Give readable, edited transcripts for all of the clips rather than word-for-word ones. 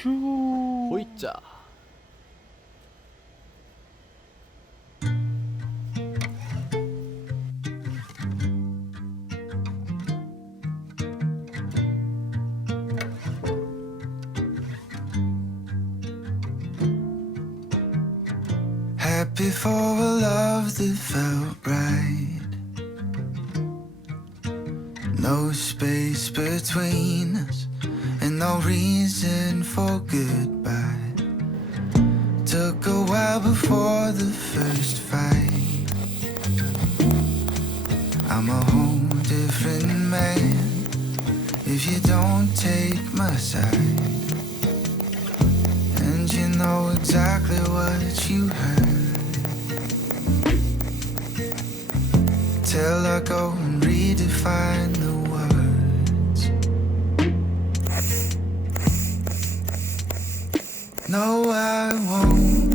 슈. 호이자. Happy for a love that felt right. No space between us, and no reason for goodbye. Took a while before the first fight. I'm a whole different man if you don't take my side. And you know exactly what you heard. Till I go and redefine the words. No, I won't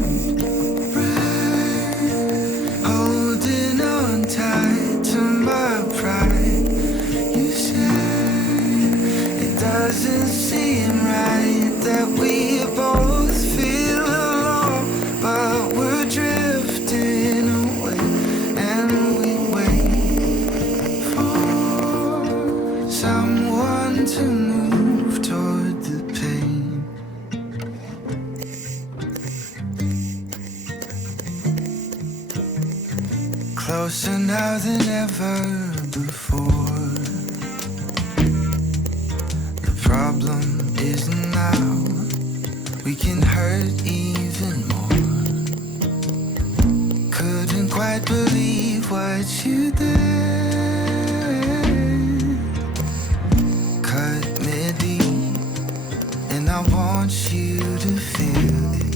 break, holding on tight to my pride. You said it doesn't seem right that we both feel alone, but we're drifting away, and we wait for someone to move toward the pain. Closer now than ever before. The problem is now we can hurt even more. Couldn't quite believe what you did. Cut me deep, and I want you to feel it.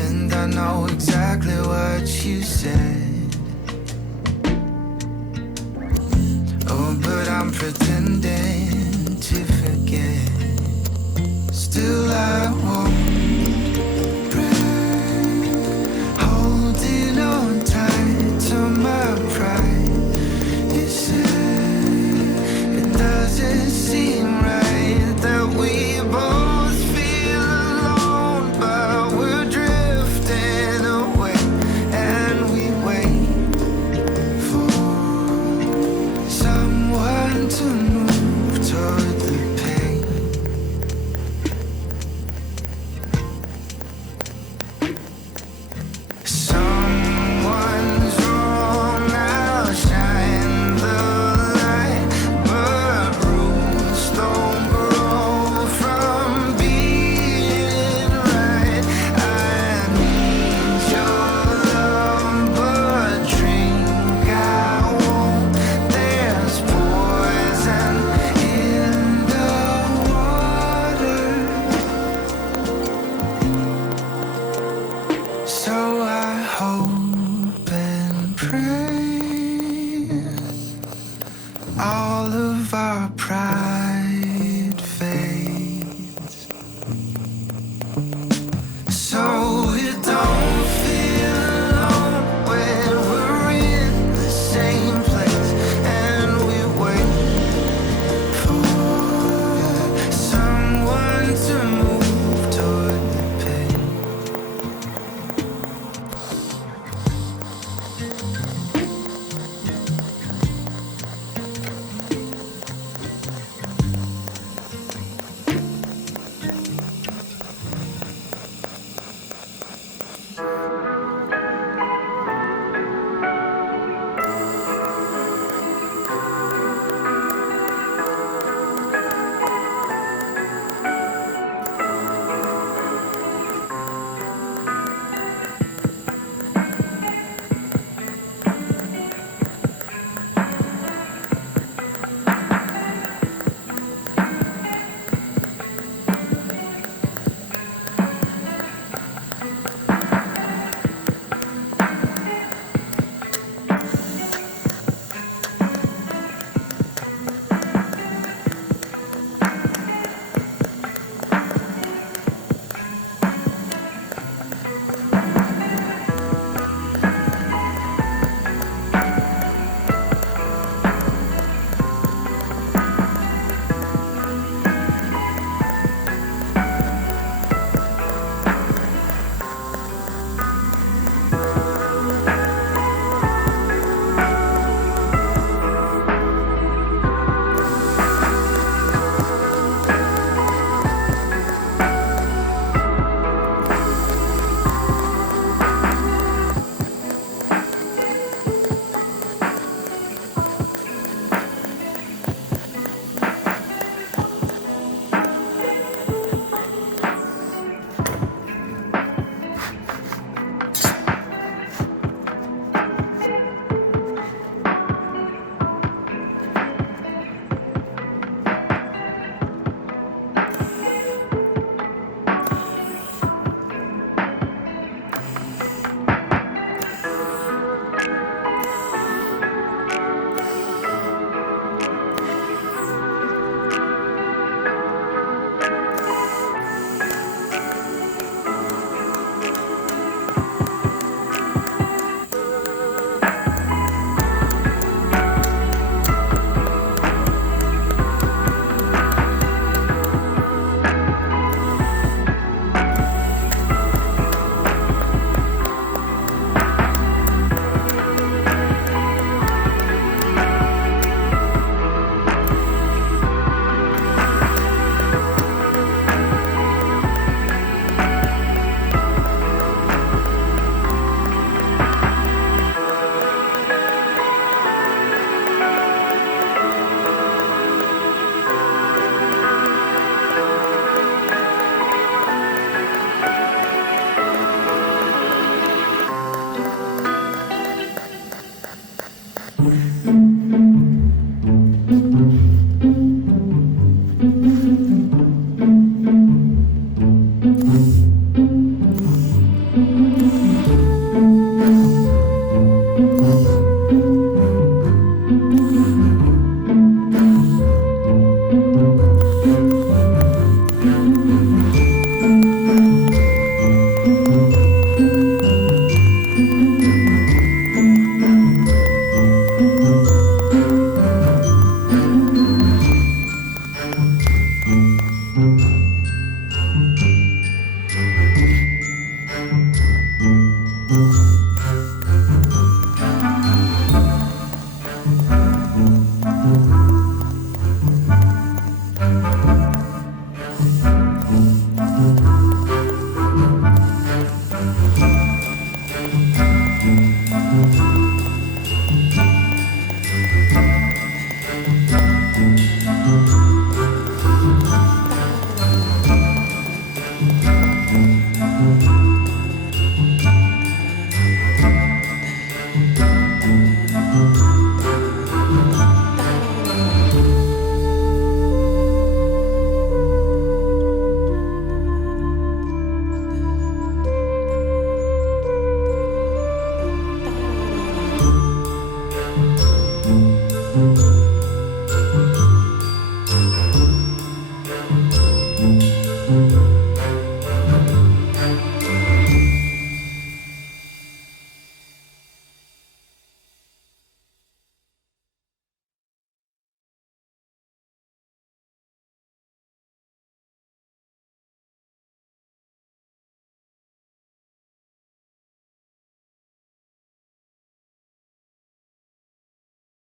And I know exactly what you said. Oh, but I'm pretending to forget. Still I won't break, holding on tight to my pride. You said it doesn't seem right that we both feel alone, but we're drifting away, and we wait for someone to move toward the pain.